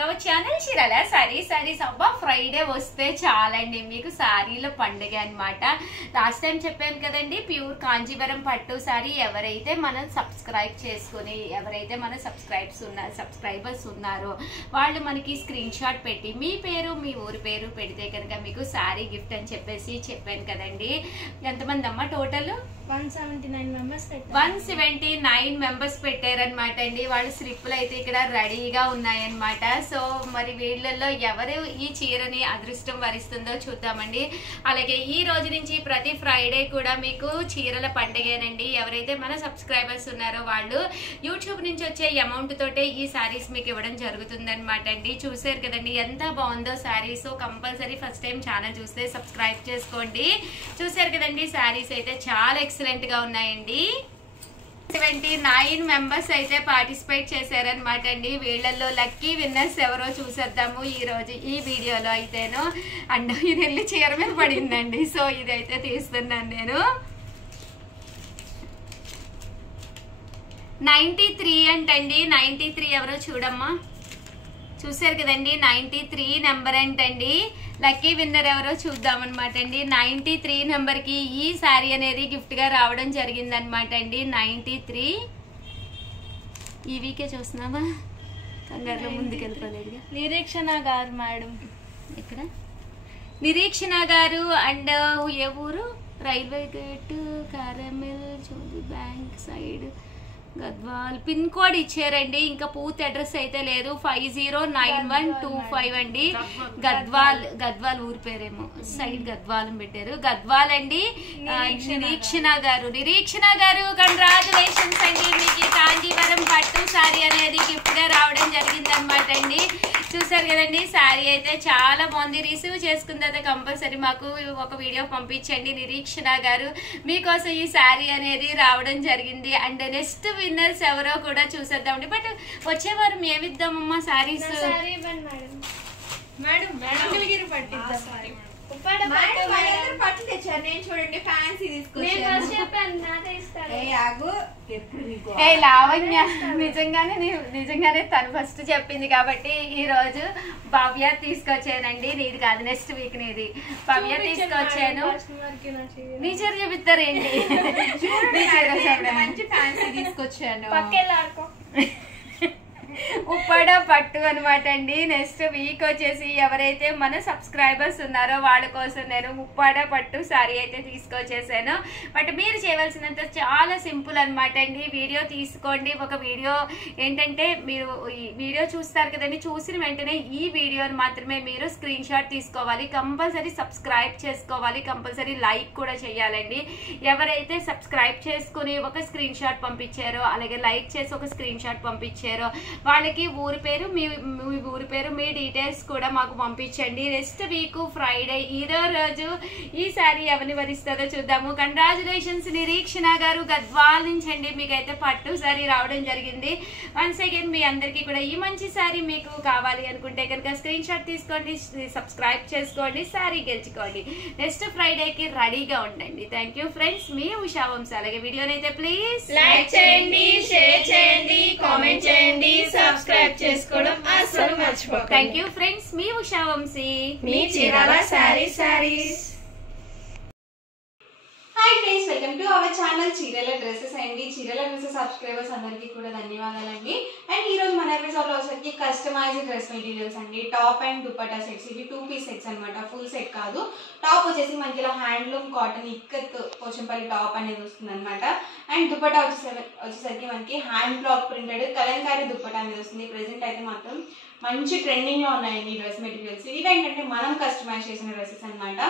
To our channel Chirala saris అబ్బా Friday వస్తే చాలండి మీకు సారీల పండుగ అన్నమాట. లాస్ట్ టైం చెప్పాను కదండి, ప్యూర్ కాంజీవరం పట్టు సారీ ఎవరైతే మనం సబ్స్క్రైబ్ చేసుకుని ఎవరైతే మన సబ్స్క్రైబర్స్ ఉన్నారో వాళ్ళు మనకి స్క్రీన్ షాట్ పెట్టి మీ పేరు మీ ఊరి పేరు పెడితే కనుక మీకు సారీ గిఫ్ట్ అని చెప్పేసి చెప్పాను కదండి. ఎంతమంది అమ్మ టోటల్? 179 మెంబర్స్ పెట్టారనమాట అండి. వాళ్ళ స్లిప్పులు అయితే ఇక్కడ రెడీగా ఉన్నాయన్నమాట. సో మరి వీళ్ళల్లో ఎవరు ఈ చీరని అదృష్టం వరిస్తుందో చూద్దామండి. అలాగే ఈ రోజు నుంచి ప్రతి ఫ్రైడే కూడా మీకు చీరల పండుగేనండి. ఎవరైతే మన సబ్స్క్రైబర్స్ ఉన్నారో వాళ్ళు యూట్యూబ్ నుంచి వచ్చే అమౌంట్ తోటే ఈ శారీస్ మీకు ఇవ్వడం జరుగుతుందన్నమాట అండి. చూసారు కదండి ఎంత బాగుందో saris. Compulsory first time channel చూస్తే సబ్స్క్రైబ్ చేసుకోండి. చూసారు కదండి శారీస్ అయితే చాలా ఎక్సలెంట్ గా ఉన్నాయండి. 79 మెంబర్స్ అయితే పార్టిసిపేట్ చేశారనమాట అండి. వీళ్ళల్లో లక్కీ విన్నర్స్ ఎవరో చూసేద్దాము ఈ రోజు ఈ వీడియోలో అయితేను. అండ్ ఇది వెళ్ళి చీర మీద పడిందండి. సో ఇదైతే తీస్తున్నాను నేను. 93 అంటండి. 93 ఎవరో చూడమ్మా. చూసారు కదండి 93 నెంబర్ అంటండి. లక్కీ విన్నర్ ఎవరో చూద్దామన్నమాట అండి. 93 నెంబర్ కి ఈ శారీ అనేది గిఫ్ట్ గా రావడం జరిగింది అనమాట అండి. 93 ఈ వీకే చూస్తున్నావా? కంగారులో ముందుకు వెళ్ళిపోలేదుగా. నిరీక్షణ గారు మేడం. ఎక్కడ నిరీక్షణ గారు? అండ్ ఏ ఊరు? రైల్వే గేట్, కారమెల్, చోది bank side, Gadwal. Pin code ఇచ్చారండి, ఇంకా పూర్తి అడ్రస్ అయితే లేదు. 509125 అండి. గద్వాల్ ఊరి పేరేమో సైడ్ గద్వాల్ పెట్టారు. గద్వాల్ అండి. నిరీక్షణ గారు కంగ్రాచులేషన్స్ అండి. మీకు కాంజీవరం పట్టు శారీ అనేది గిఫ్ట్ గా రావడం జరిగింది అనమాట అండి. చూసారు కదండి శారీ అయితే చాలా బాగుంది. రిసీవ్ చేసుకున్న తర్వాత కంపల్సరీ మాకు ఒక వీడియో పంపించండి నిరీక్షణ గారు. మీకోసం ఈ శారీ అనేది రావడం జరిగింది. అండ్ నెక్స్ట్ విన్నర్స్ ఎవరో కూడా చూసేద్దామండి. బట్ వచ్చే వారం ఏమిద్దామమ్మా శారీస్? పట్టు తెచ్చారు. నేను చూడండి ఫ్యాన్సీ లావణ్య నిజంగానే తను ఫస్ట్ చెప్పింది కాబట్టి ఈ రోజు భవ్య తీసుకొచ్చానండి. నీది కాదు, నెక్స్ట్ వీక్ నీది. భవ్య తీసుకొచ్చాను. నీ చీర చూపిస్తారేంటి? మంచి ఫ్యాన్సీ తీసుకొచ్చాను. ఉప్పాడ పట్టు అనమాట అండి. నెక్స్ట్ వీక్ వచ్చేసి ఎవరైతే మన సబ్స్క్రైబర్స్ ఉన్నారో వాళ్ళ కోసం నేను ఉప్పాడ పట్టు సారీ అయితే తీసుకొచ్చేసాను. బట్ మీరు చేయవలసినంత చాలా సింపుల్ అనమాట అండి. వీడియో తీసుకోండి. ఒక వీడియో ఏంటంటే మీరు ఈ వీడియో చూస్తారు కదండి, చూసిన వెంటనే ఈ వీడియోని మాత్రమే మీరు స్క్రీన్ షాట్ తీసుకోవాలి. కంపల్సరీ సబ్స్క్రైబ్ చేసుకోవాలి. కంపల్సరీ లైక్ కూడా చేయాలండి. ఎవరైతే సబ్స్క్రైబ్ చేసుకుని ఒక స్క్రీన్ షాట్ పంపించారో, అలాగే లైక్ చేసి ఒక స్క్రీన్ షాట్ పంపించారో వాళ్ళకి ఊరి పేరు మీ ఊరి పేరు మీ డీటెయిల్స్ కూడా మాకు పంపించండి. నెక్స్ట్ వీక్ ఫ్రైడే ఇదో రోజు ఈ శారీ ఎవరిని వరిస్తుందో చూద్దాము. కంగ్రాచులేషన్స్ నిరీక్షణ గారు, గద్వాల్ నుంచి అండి. మీకైతే పట్టు శారీ రావడం జరిగింది. వన్స్ అగైన్ మీ అందరికీ కూడా ఈ మంచి శారీ మీకు కావాలి అనుకుంటే కనుక స్క్రీన్ షాట్ తీసుకోండి, సబ్స్క్రైబ్ చేసుకోండి, శారీ గెలుచుకోండి. నెక్స్ట్ ఫ్రైడేకి రెడీగా ఉండండి. Thank you friends. మీ ఉషా వంశీ. అలాగే వీడియోనైతే ప్లీజ్ లైక్ చేయండి, షేర్ చేయండి, కామెంట్ చేయండి, సబ్స్క్రైబ్ చేసుకోవడం అస్సలు మర్చిపోకండి. Thank you friends. మీ ఉషా వంశీ, మీ Chirala sarees. Hi friends, welcome to our channel Chirala dresses అండి. చీరాల డ్రెస్సెస్ సబ్స్క్రైబర్స్ అందరికీ కూడా ధన్యవాదాలండి. అండ్ ఈ రోజు మన ఎపిసోడ్ లో వచ్చేసరికి కస్టమైజ్డ్ డ్రెస్ మెటీరియల్స్ అండి. Top and dupatta sets. ఇవి 2 పీస్ సెట్స్ అనమాట, ఫుల్ సెట్ కాదు. టాప్ వచ్చేసి మనకి ఇలా handloom cotton ikat Pochampally top అనేది వస్తుంది అనమాట. అండ్ దుపట్టా వచ్చేసరికి మనకి hand block printed Kalamkari dupatta అనేది వస్తుంది. ప్రెసెంట్ అయితే మాత్రం మంచి ట్రెండింగ్ లో ఉన్నాయండి ఈ డ్రెస్ మెటీరియల్స్. ఇవేంటంటే మనం కస్టమైజ్ చేసిన డ్రెస్సెస్ అనమాట.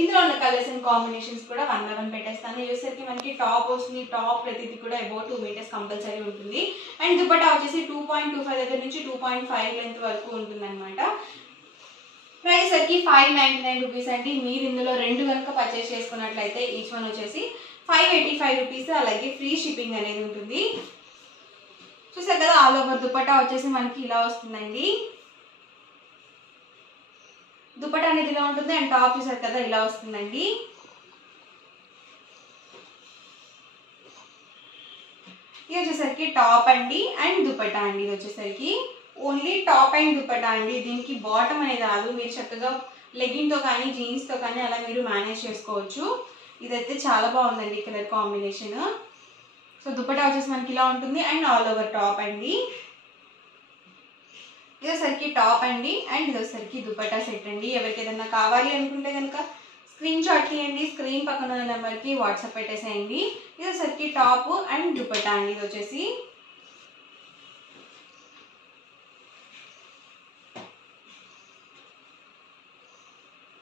ఇందులో ఉన్న కలర్స్ అండ్ కాంబినేషన్స్ కూడా 1 by 1 పెట్టేస్తాను. వచ్చేసరికి మనకి టాప్ వస్తుంది. టాప్ ప్రతిదీ కూడా అబౌట్ 2 meters కంపల్సరీ ఉంటుంది. అండ్ దుపట్టా వచ్చేసి 2.25 దగ్గర నుంచి 2.5 లెంత్ వరకు ఉంటుంది అనమాట. ప్రైస్ వచ్చి 599 రూపీస్ అండి. మీరు ఇందులో 2 కనుక పర్చేస్ చేసుకున్నట్లయితే ఈచ్ వన్ వచ్చేసి 585 రూపీస్. అలాగే ఫ్రీ షిప్పింగ్ అనేది ఉంటుంది. చూసారు కదా ఆల్ ఓవర్ దుపట్టా వచ్చేసి మనకి ఇలా వస్తుందండి. దుపట్టా అనేది ఇలా ఉంటుంది. అండ్ టాప్ చూసారు కదా ఇలా వస్తుందండి. ఇది వచ్చేసరికి టాప్ అండి. అండ్ దుపట్టా అండి. ఇది వచ్చేసరికి ఓన్లీ టాప్ అండ్ దుపట్టా అండి. దీనికి బాటమ్ అనేది రాదు. మీరు చక్కగా లెగ్గింగ్తో కానీ జీన్స్తో కానీ అలా మీరు మేనేజ్ చేసుకోవచ్చు. ఇదైతే చాలా బాగుందండి కలర్ కాంబినేషన్. సో దుపట్టా వచ్చేసి మనకి ఇలా ఉంటుంది అండ్ ఆల్ ఓవర్ టాప్ అండి. ఇదోసరికి టాప్ అండి అండ్ ఇదోసరికి దుపట్టా సెట్ అండి. ఎవరికి ఏదైనా కావాలి అనుకుంటే కనుక స్క్రీన్ షాట్ తీయండి, స్క్రీన్ పక్కన ఉన్న నెంబర్కి వాట్సాప్ పెట్టేసేయండి. ఇదోసరికి టాప్ అండ్ దుపట్టా అండి. ఇది వచ్చేసి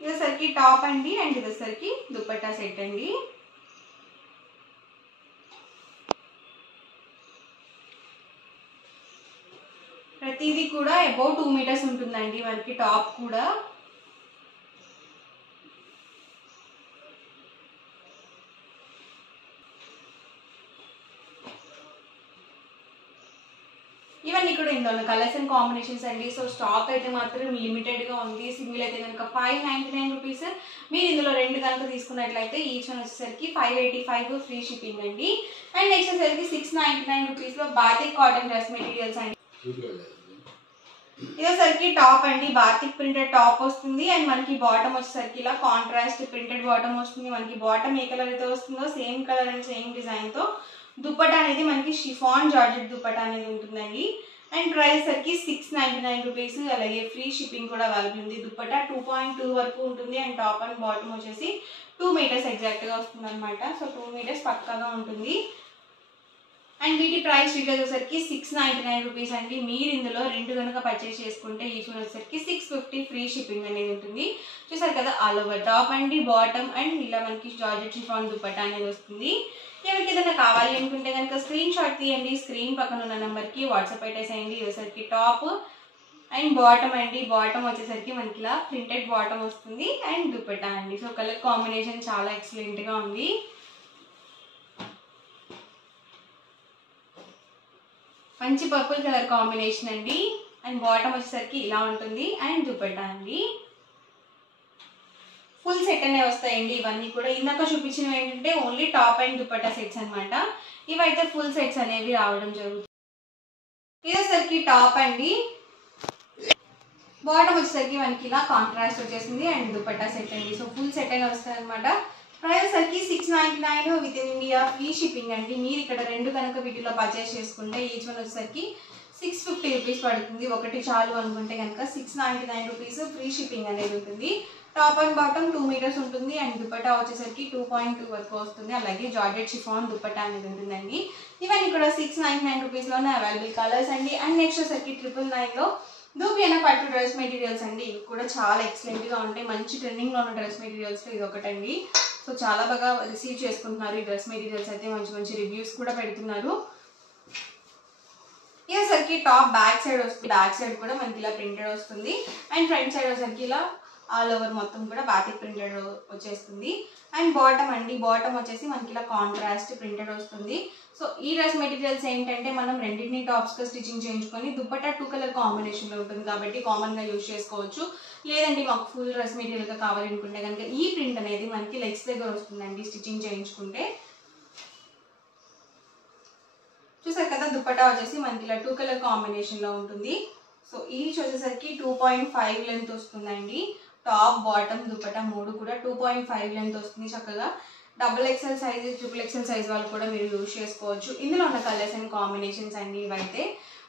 ఇదోసరికి టాప్ అండి అండ్ ఇదోసరికి దుపట్టా సెట్ అండి. ప్రతిదీ కూడా అబౌట్ 2 మీటర్స్ ఉంటుందండి మనకి టాప్ కూడా. ఇవన్నీ కూడా ఇందులో కలర్స్ అండ్ కాంబినేషన్స్ అండి. సో స్టాక్ అయితే మాత్రం లిమిటెడ్గా ఉంది. సింగిల్ అయితే కనుక 599 రూపీస్. మీరు ఇందులో 2 కనుక తీసుకున్నట్లయితే ఈచ్ వన్ వచ్చేసరికి 585 ఫ్రీ షిప్పింగ్ అండి. అండ్ నెక్స్ట్ వచ్చేసరికి 699 రూపీస్లో బాతిక్ కాటన్ డ్రెస్ మెటీరియల్స్ అండి. ఇదోసరికి టాప్ అండి. బాతిక్ ప్రింటెడ్ టాప్ వస్తుంది అండ్ మనకి బాటమ్ వచ్చేసరికి ఇలా కాంట్రాస్ట్ ప్రింటెడ్ బాటమ్ వస్తుంది. మనకి బాటమ్ ఏ కలర్ అయితే వస్తుందో సేమ్ కలర్ అండ్ సేమ్ డిజైన్తో దుపట్టా అనేది మనకి షిఫాన్ జార్జెట్ దుపట్టా అనేది ఉంటుందండి. అండ్ ప్రైస్ సరికి 699 రూపీస్. అలాగే ఫ్రీ షిప్పింగ్ కూడా అవైలబుల్ ఉంది. దుపట్టా 2.2 వరకు ఉంటుంది అండ్ టాప్ అండ్ బాటమ్ వచ్చేసి 2 మీటర్స్ ఎగ్జాక్ట్గా వస్తుంది అనమాట. సో 2 మీటర్స్ పక్కాగా ఉంటుంది. అండ్ వీటి ప్రైస్ డీటెయిల్స్ వచ్చేసరికి 699 రూపీస్ అండి. మీరు ఇందులో 2 కనుక పర్చేస్ చేసుకుంటే ఈచ్ వన్ వచ్చేసరికి 650 ఫ్రీ షిప్పింగ్ అనేది ఉంటుంది. చూసారు కదా ఆల్ ఓవర్ టాప్ అండి, బాటమ్ అండ్ ఇలా మనకి జార్జెట్ షిఫాన్ దుపట్టా అనేది వస్తుంది. ఎవరికి ఏదైనా కావాలి అనుకుంటే కనుక స్క్రీన్ షాట్ తీయండి, స్క్రీన్ పక్కన ఉన్న నెంబర్కి వాట్సాప్ పెట్టేసేయండి. వచ్చేసరికి టాప్ అండ్ బాటమ్ అండి. బాటమ్ వచ్చేసరికి మనకి ఇలా ప్రింటెడ్ బాటమ్ వస్తుంది అండ్ దుపట్టా అండి. సో కలర్ కాంబినేషన్ చాలా ఎక్సలెంట్గా ఉంది. మంచి పర్పుల్ కలర్ కాంబినేషన్ అండి. అండ్ బాటమ్ వచ్చేసరికి ఇలా ఉంటుంది అండ్ దుపట్టా అండి. ఫుల్ సెట్ అనే వస్తాయండి ఇవన్నీ కూడా. ఇందాక చూపించినవి ఏంటంటే only top and dupatta sets అనమాట. ఇవైతే ఫుల్ సెట్స్ అనేవి రావడం జరుగుతుంది. ఇదేసరికి టాప్ అండి. బాటమ్ వచ్చేసరికి మనకి ఇలా కాంట్రాస్ట్ వచ్చేసింది అండ్ దుపట్టా సెట్ అండి. సో ఫుల్ సెట్ అనే వస్తుంది అనమాట. ప్రైస్ సరికి 699 with in India free shipping అండి. మీరు ఇక్కడ 2 కనుక వీటిలో పర్చేస్ చేసుకుంటే ఈచ్ వన్ వచ్చేసరికి 650 రూపీస్ పడుతుంది. ఒకటి చాలు అనుకుంటే కనుక 699 రూపీస్ ఫ్రీ షిప్పింగ్ అనేది ఉంటుంది. టాప్ అండ్ బాటమ్ 2 మీటర్స్ ఉంటుంది అండ్ దుపట్టా వచ్చేసరికి 2.2 వరకు వస్తుంది. అలాగే జార్జెట్ షిఫాన్ దుపట్టా అనేది ఉంటుందండి. ఇవన్నీ కూడా 699 రూపీస్లోనే అవైలబుల్ కలర్స్ అండి. అండ్ నెక్స్ట్ వచ్చేసరికి 999లో దూపియానా పట్టు డ్రెస్ మెటీరియల్స్ అండి. ఇవి కూడా చాలా ఎక్సలెంట్గా ఉంటాయి. మంచి ట్రెండింగ్లో ఉన్న డ్రెస్ మెటీరియల్స్లో ఇది ఒకటండి. సో చాలా బాగా రిసీవ్ చేసుకుంటున్నారు ఈ డ్రెస్ మెటీరియల్స్ అయితే. మంచి మంచి రివ్యూస్ కూడా పెడుతున్నారు. ఇదేసరికి టాప్ బ్యాక్ సైడ్ వస్తుంది. బ్యాక్ సైడ్ కూడా మనకి ఇలా ప్రింటెడ్ వస్తుంది అండ్ ఫ్రంట్ సైడ్ వచ్చేసరికి ఇలా ఆల్ ఓవర్ మొత్తం కూడా బాతిక్ ప్రింటెడ్ వచ్చేస్తుంది. అండ్ బాటమ్ అండి. బాటమ్ వచ్చేసి మనకి ఇలా కాంట్రాస్ట్ ప్రింటెడ్ వస్తుంది. సో ఈ డ్రెస్ మెటీరియల్స్ ఏంటంటే మనం రెండింటిని టాప్స్గా స్టిచ్చింగ్ చేయించుకొని దుపట్టా 2 కలర్ కాంబినేషన్లో ఉంటుంది కాబట్టి కామన్గా యూజ్ చేసుకోవచ్చు. లేదండి మాకు ఫుల్ డ్రెస్ మెటీరియల్గా కావాలి అనుకుంటే కనుక ఈ ప్రింట్ అనేది మనకి లెగ్స్ దగ్గర వస్తుందండి స్టిచ్చింగ్ చేయించుకుంటే. చూసారు కదా దుపట్టా వచ్చేసి మనకి ఇలా 2 కలర్ కాంబినేషన్లో ఉంటుంది. సో ఈచ్ వచ్చేసరికి 2.5 లెంత్ వస్తుందండి. టాప్ బాటమ్ దుపట్టా 3 కూడా 2.5 లెంత్ వస్తుంది. చక్కగా XXL సైజ్, XXL సైజ్ వాళ్ళు కూడా మీరు యూజ్ చేసుకోవచ్చు. ఇందులో ఉన్న కలర్స్ అండ్ కాంబినేషన్స్ అండి ఇవైతే.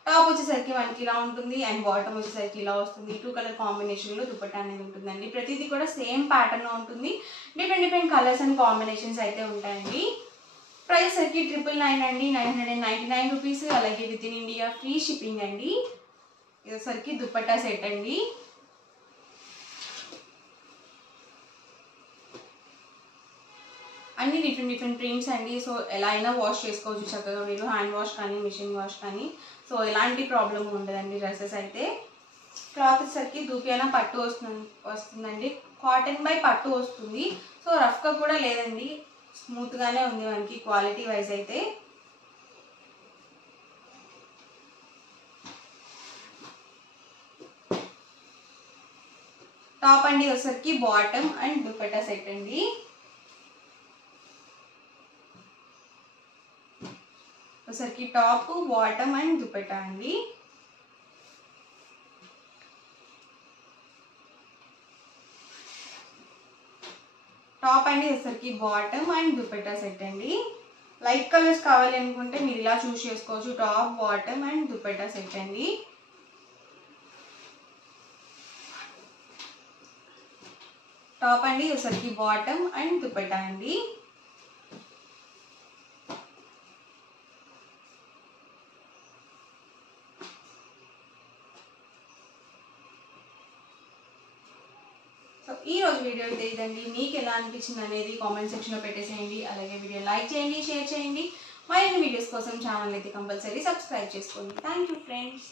టాప్ వచ్చేసరికి మనకి ఇలా ఉంటుంది అండ్ బాటమ్ వచ్చేసరికి ఇలా వస్తుంది. 2 కలర్ కాంబినేషన్లో దుపట్టా అనేది ఉంటుందండి. ప్రతిదీ కూడా సేమ్ ప్యాటర్న్లో ఉంటుంది. డిఫరెంట్ కలర్స్ అండ్ కాంబినేషన్స్ అయితే ఉంటాయండి. ప్రైస్ సరికి 999 అండి. 999 రూపీస్. అలాగే with in India free shipping అండి. ఇదేసరికి దుపట్టా సెట్ అండి. అన్ని డిఫరెంట్ ప్రింట్స్ అండి. సో ఎలా అయినా వాష్ చేసుకోవచ్చు చక్కగా మీరు. హ్యాండ్ వాష్ కానీ మిషన్ వాష్ కానీ. సో ఎలాంటి ప్రాబ్లం ఉండదండి డ్రెస్సెస్ అయితే. క్లాత్ వచ్చేసరికి దూపియానా పట్టు వస్తుందండి. కాటన్ బై పట్టు వస్తుంది. సో రఫ్గా కూడా లేదండి, స్మూత్గానే ఉంది మనకి క్వాలిటీ వైజ్ అయితే. టాప్ అండి వచ్చేసరికి బాటమ్ అండ్ దుపట్టా సెట్ అండి. వచ్చేసరికి టాప్ బాటమ్ అండ్ దుపట్టా అండి. టాప్ అండి వచ్చేసరికి బాటమ్ అండ్ దుపట్టా సెట్ అండి. లైట్ కలర్స్ కావాలి అనుకుంటే మీరు ఇలా చూస్ చేసుకోవచ్చు. Top, bottom and dupatta set అండి. టాప్ అండి వచ్చేసరికి బాటమ్ అండ్ దుపట్టా అండి. సో ఈ రోజు వీడియో అయితే ఇదండి. మీకు ఎలా అనిపించింది అనేది కామెంట్ సెక్షన్లో పెట్టేసేయండి. అలాగే వీడియో లైక్ చేయండి, షేర్ చేయండి. మరిన్ని వీడియోస్ కోసం ఛానల్ అయితే కంపల్సరీ సబ్స్క్రైబ్ చేసుకోండి. Thank you friends.